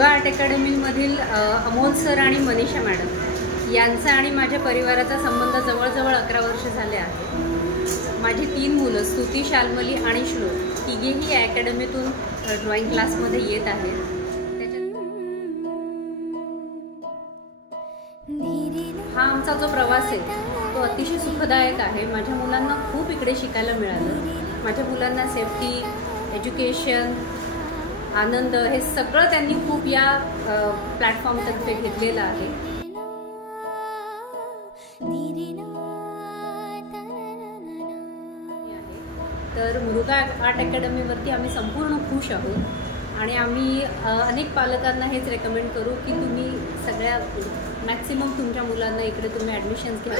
Muruga art अकॅडमीमधील Amol sir आणि Manisha madam यांचा आणि माझ्या परिवाराचा संबंध जवळजवळ 11 वर्ष झाले आहे। माझी 3 मुलं स्तुती, शाल्मली आणि श्लोक तिघेही या अकॅडमीतून ड्रॉइंग क्लासमध्ये येत आहेत। हा आमचा जो प्रवास आहे तो अतिशय सुखदायक आहे। माझ्या मुलांना खूप इकडे शिकायला मिळालं। माझ्या मुलांना सेफ्टी, एज्युकेशन, आनंद हे सगळं त्यांनी खूप या प्लॅटफॉर्मतर्फे घेतलेलं आहे। तर मुरुगा आर्ट अकॅडमीवरती आम्ही संपूर्ण खुश आहोत आणि आम्ही अनेक पालकांना हेच रेकमेंड करू की तुम्ही सगळ्या मॅक्सिमम तुमच्या मुलांना इकडे तुम्ही ॲडमिशन्स घ्या।